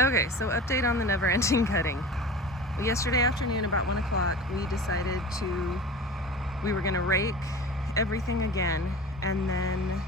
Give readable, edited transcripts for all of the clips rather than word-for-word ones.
Okay, so update on the never-ending cutting. Yesterday afternoon, about 1 o'clock, we decided we were gonna rake everything again and then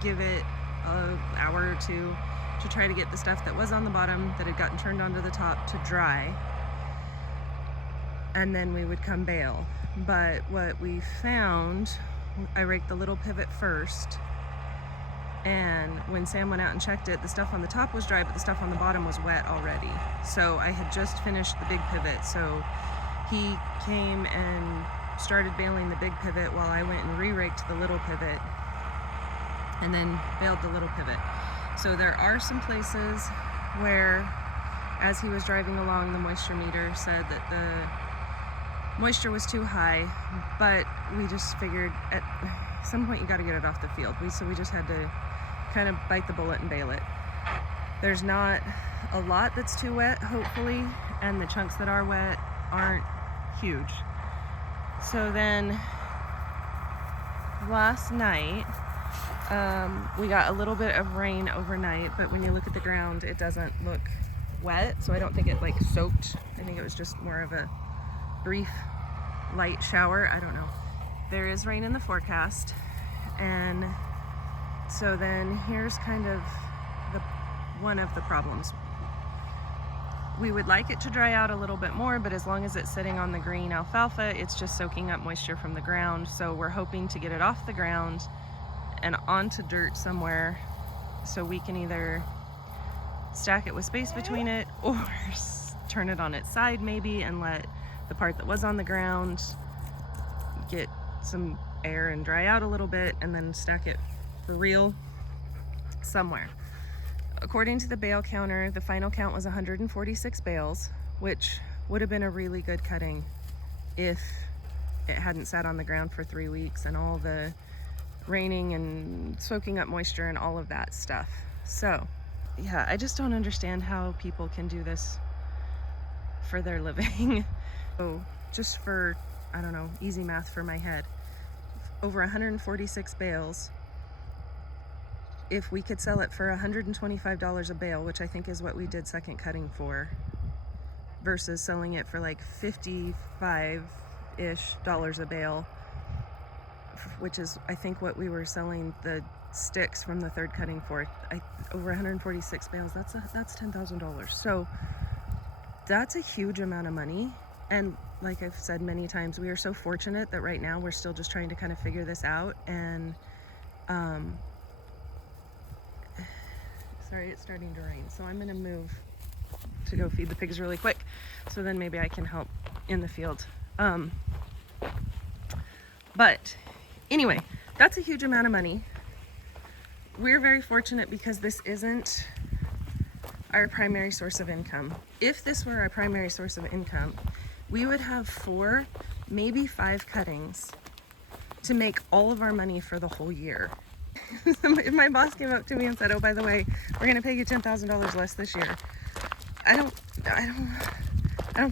give it an hour or two to try to get the stuff that was on the bottom that had gotten turned onto the top to dry. And then we would come bale. But what we found, I raked the little pivot first, and when Sam went out and checked it, the stuff on the top was dry, but the stuff on the bottom was wet already. So I had just finished the big pivot, so he came and started baling the big pivot while I went and re-raked the little pivot and then baled the little pivot. So there are some places where, as he was driving along, the moisture meter said that the moisture was too high, but we just figured at some point you got to get it off the field. So we just had to kind of bite the bullet and bale it. There's not a lot that's too wet, hopefully, and the chunks that are wet aren't huge. So then last night we got a little bit of rain overnight, but when you look at the ground it doesn't look wet, so I don't think it like soaked. I think it was just more of a brief light shower. I don't know. There is rain in the forecast, and so then here's kind of one of the problems. We would like it to dry out a little bit more, but as long as it's sitting on the green alfalfa, it's just soaking up moisture from the ground. So we're hoping to get it off the ground and onto dirt somewhere, so we can either stack it with space between it or turn it on its side maybe and let the part that was on the ground get some air and dry out a little bit, and then stack it for real somewhere. According to the bale counter, the final count was 146 bales, which would have been a really good cutting if it hadn't sat on the ground for 3 weeks and all the raining and soaking up moisture and all of that stuff. So yeah, I just don't understand how people can do this for their living. So just for, I don't know, easy math for my head, over 146 bales, if we could sell it for $125 a bale, which I think is what we did second cutting for, versus selling it for like $55-ish a bale, which is I think what we were selling the sticks from the third cutting for, over 146 bales, that's $10,000. So that's a huge amount of money. And like I've said many times, we are so fortunate that right now we're still just trying to kind of figure this out. And sorry, it's starting to rain, so I'm gonna move to go feed the pigs really quick, so then maybe I can help in the field. But anyway, that's a huge amount of money. We're very fortunate because this isn't our primary source of income. If this were our primary source of income, we would have 4, maybe 5 cuttings to make all of our money for the whole year. If my boss came up to me and said, oh, by the way, we're gonna pay you $10,000 less this year, I don't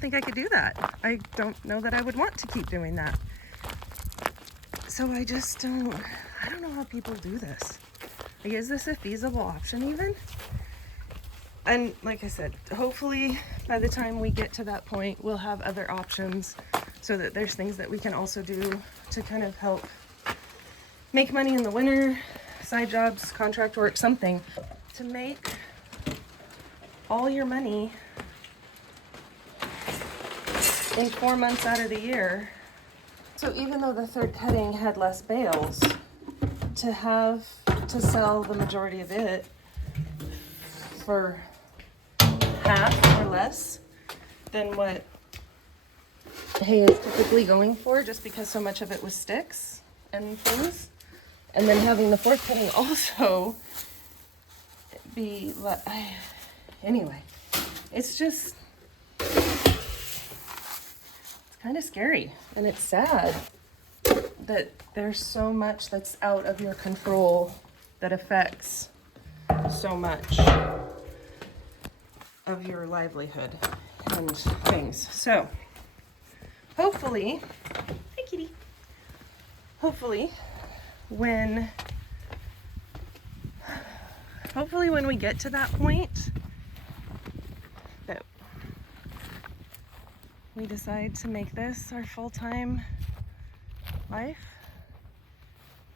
think I could do that. I don't know that I would want to keep doing that. So I don't know how people do this. Like, is this a feasible option even? And like I said, hopefully by the time we get to that point, we'll have other options so that there's things that we can also do to kind of help make money in the winter, side jobs, contract work, something to make all your money in 4 months out of the year. So even though the third cutting had less bales, to sell the majority of it for half or less than what hay is typically going for, just because so much of it was sticks and things, and then having the fourth cutting also be anyway, it's kind of scary, and it's sad that there's so much that's out of your control that affects so much of your livelihood and things. So hopefully, hi kitty, hopefully when we get to that point, we decide to make this our full-time life,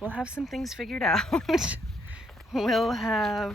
we'll have some things figured out. I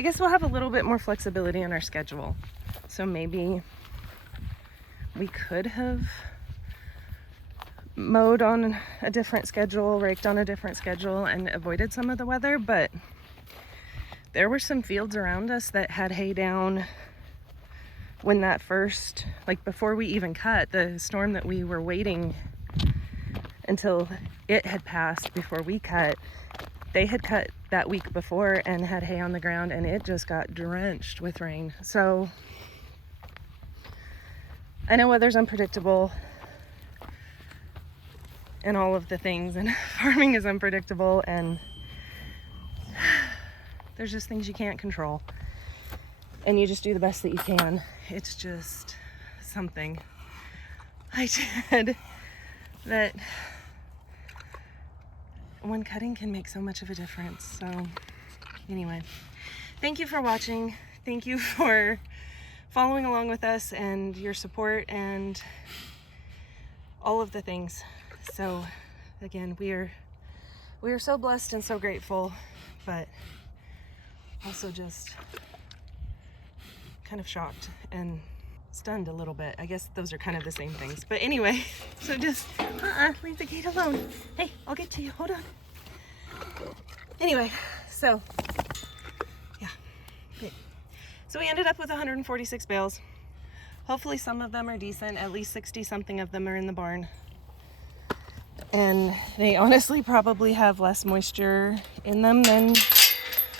guess we'll have a little bit more flexibility in our schedule. So maybe we could have mowed on a different schedule, raked on a different schedule, and avoided some of the weather, but there were some fields around us that had hay down when that first, like before we even cut, the storm that we were waiting until it had passed before we cut, they had cut that week before and had hay on the ground, and it just got drenched with rain. So I know weather's unpredictable and all of the things, and farming is unpredictable, and there's just things you can't control, and you just do the best that you can. It's just something I did that one cutting can make so much of a difference. So anyway, thank you for watching. Thank you for following along with us and your support and all of the things. So again, we are so blessed and so grateful, but also just kind of shocked and stunned a little bit. I guess those are kind of the same things. But anyway, so just leave the gate alone. Hey, I'll get to you. Hold on. Anyway, so yeah. Okay. So we ended up with 146 bales. Hopefully some of them are decent. At least 60 something of them are in the barn. And they honestly probably have less moisture in them than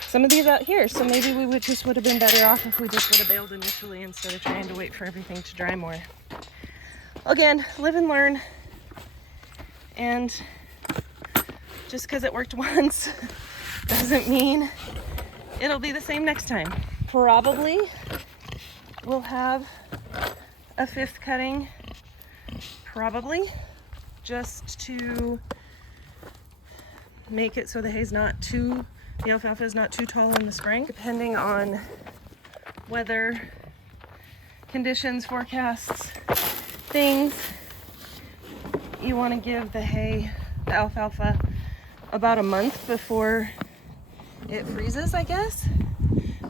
some of these out here. So maybe we would have been better off if we just would have baled initially instead of trying to wait for everything to dry more. Again, live and learn. And just because it worked once doesn't mean it'll be the same next time. Probably we'll have a 5th cutting, probably, just to make it so the alfalfa is not too tall in the spring. Depending on weather conditions, forecasts, things, you want to give the alfalfa, about a month before it freezes, I guess,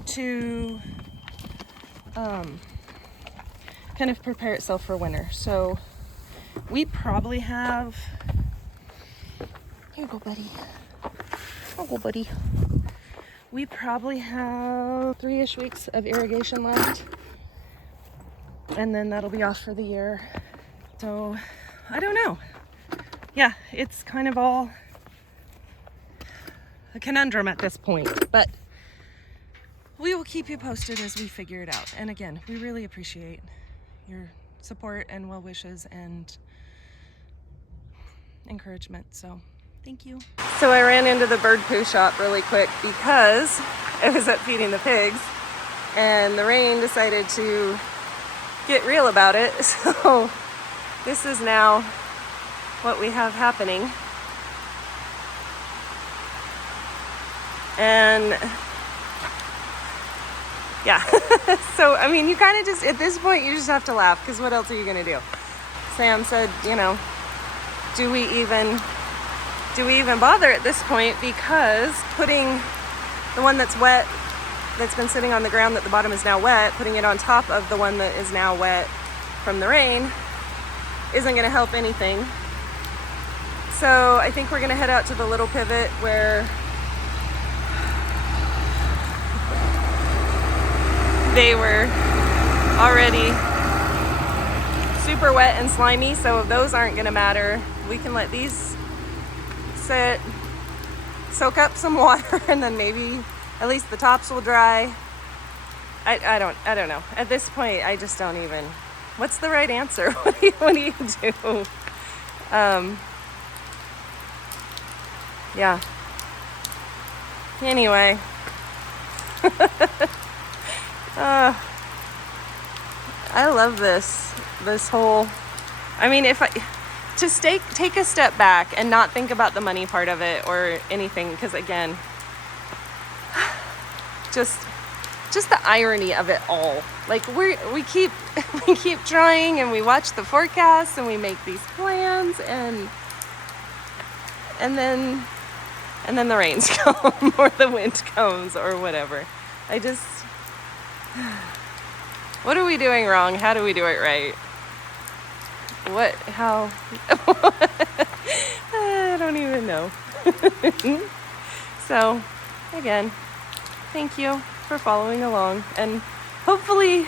to kind of prepare itself for winter. So we probably have, here you go, buddy. Oh, go, buddy. We probably have 3-ish weeks of irrigation left, and then that'll be off for the year. So I don't know. Yeah, it's kind of all a conundrum at this point, but we will keep you posted as we figure it out. And again, we really appreciate your support and well wishes and encouragement. So thank you. So I ran into the bird poo shop really quick because I was up feeding the pigs and the rain decided to get real about it. So this is now what we have happening. And yeah, so I mean, you kind of just, at this point, you just have to laugh, because what else are you going to do? Sam said, do we even bother at this point, because putting the one that's wet, that's been sitting on the ground, that the bottom is now wet, putting it on top of the one that is now wet from the rain isn't going to help anything. So I think we're going to head out to the little pivot where they were already super wet and slimy, so those aren't going to matter. We can let these sit, soak up some water, and then maybe at least the tops will dry. I don't know. At this point, I just don't even. What's the right answer? What do you do? Yeah. Anyway. I love this whole, I mean, if I just take a step back and not think about the money part of it or anything, because again, just just the irony of it all. Like we keep we keep trying, and we watch the forecasts, and we make these plans, and then the rains come, or the wind comes, or whatever. What are we doing wrong? How do we do it right? How? I don't even know. So, again, thank you for following along, and hopefully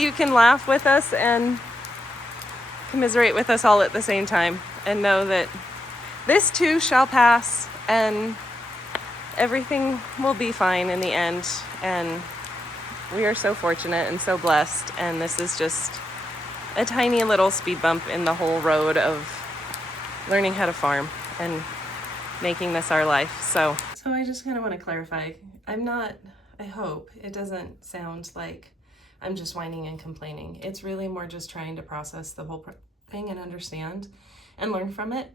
you can laugh with us and commiserate with us all at the same time, and know that this too shall pass, and everything will be fine in the end. And we are so fortunate and so blessed, and this is just a tiny little speed bump in the whole road of learning how to farm and making this our life. So I just kind of want to clarify, I hope it doesn't sound like I'm just whining and complaining. It's really more just trying to process the whole thing and understand and learn from it.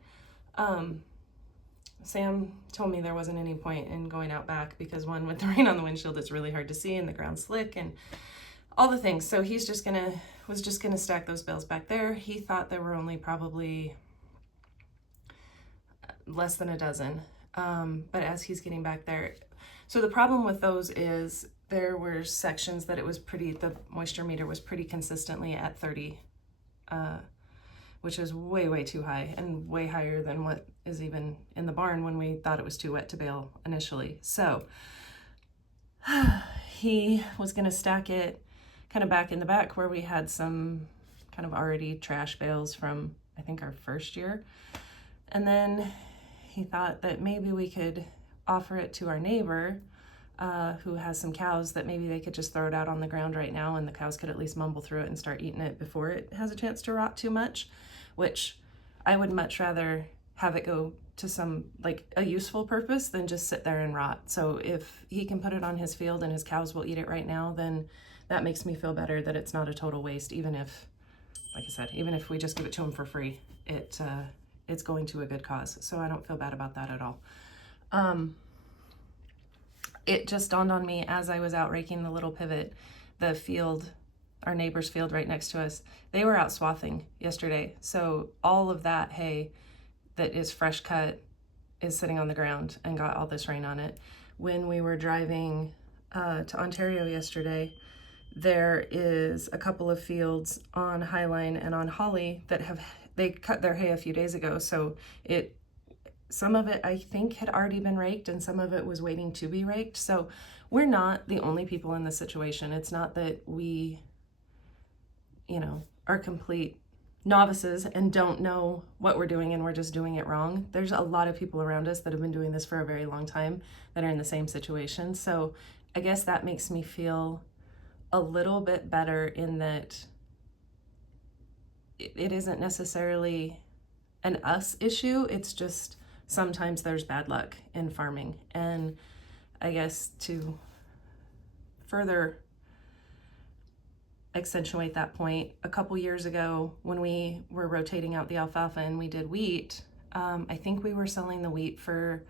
Sam told me there wasn't any point in going out back because, one, with the rain on the windshield, it's really hard to see, and the ground's slick and all the things. So he's was just gonna stack those bales back there. He thought there were only probably less than a dozen. But as he's getting back there, so the problem with those is there were sections that the moisture meter was pretty consistently at 30, which is way, way too high, and way higher than what is even in the barn when we thought it was too wet to bale initially. So he was gonna stack it kind of back in the back where we had some kind of already trash bales from, I think, our first year. And then he thought that maybe we could offer it to our neighbor who has some cows, that maybe they could just throw it out on the ground right now, and the cows could at least mumble through it and start eating it before it has a chance to rot too much, which I would much rather have it go to some, like, a useful purpose than just sit there and rot. So if he can put it on his field and his cows will eat it right now, then that makes me feel better that it's not a total waste, even if, like I said, even if we just give it to him for free, it's going to a good cause. So I don't feel bad about that at all. It just dawned on me as I was out raking the little pivot, the field, our neighbor's field right next to us, they were out swathing yesterday. So all of that hay that is fresh cut is sitting on the ground and got all this rain on it. When we were driving to Ontario yesterday, there is a couple of fields on Highline and on Holly that they cut their hay a few days ago. So some of it I think had already been raked, and some of it was waiting to be raked. So we're not the only people in this situation. It's not that we, are complete novices and don't know what we're doing and we're just doing it wrong. There's a lot of people around us that have been doing this for a very long time that are in the same situation. So I guess that makes me feel a little bit better in that it isn't necessarily an us issue. It's just sometimes there's bad luck in farming. And I guess to further accentuate that point, a couple years ago when we were rotating out the alfalfa and we did wheat, I think we were selling the wheat for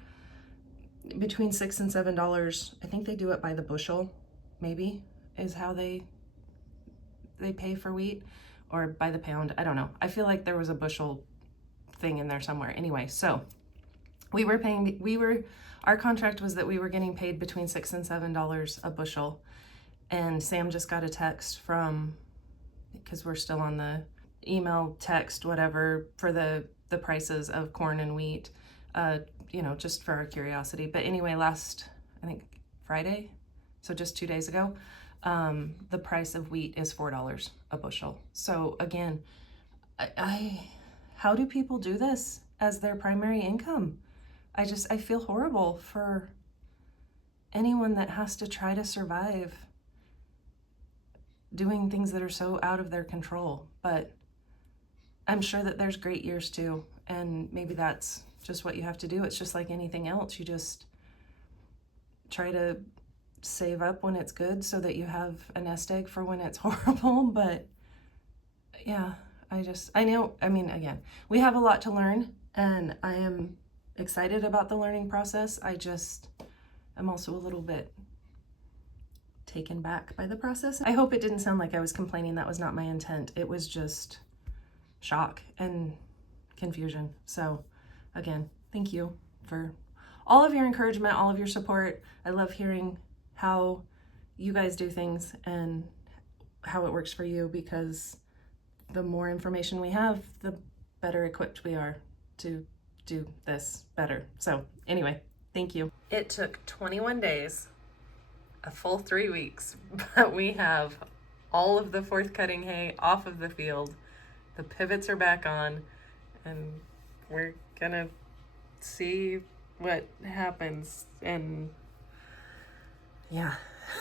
between $6 and $7. I think they do it by the bushel, maybe, is how they pay for wheat, or by the pound. I don't know. I feel like there was a bushel thing in there somewhere. Anyway, so our contract was that we were getting paid between $6 and $7 a bushel. And Sam just got a text because we're still on the email, text, whatever, for the prices of corn and wheat, just for our curiosity. But anyway, last, I think, Friday, so just 2 days ago, the price of wheat is $4 a bushel. So again, how do people do this as their primary income? I feel horrible for anyone that has to try to survive doing things that are so out of their control. But I'm sure that there's great years too, and maybe that's just what you have to do. It's just like anything else. You just try to save up when it's good so that you have a nest egg for when it's horrible. But yeah, again, we have a lot to learn, and I am excited about the learning process. I just I'm also a little bit taken back by the process. I hope it didn't sound like I was complaining. That was not my intent. It was just shock and confusion. So again, thank you for all of your encouragement, all of your support. I love hearing how you guys do things and how it works for you, because the more information we have, the better equipped we are to do this better. So anyway, thank you. It took 21 days, a full 3 weeks, but we have all of the fourth cutting hay off of the field. The pivots are back on, and we're gonna see what happens. And yeah,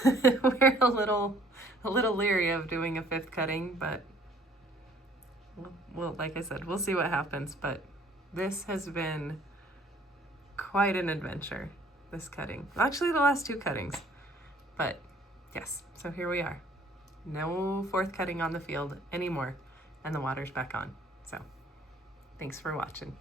we're a little leery of doing a fifth cutting, but well, like I said, we'll see what happens. But this has been quite an adventure, this cutting. Actually, the last 2 cuttings. But yes, so here we are. No fourth cutting on the field anymore, and the water's back on. So thanks for watching.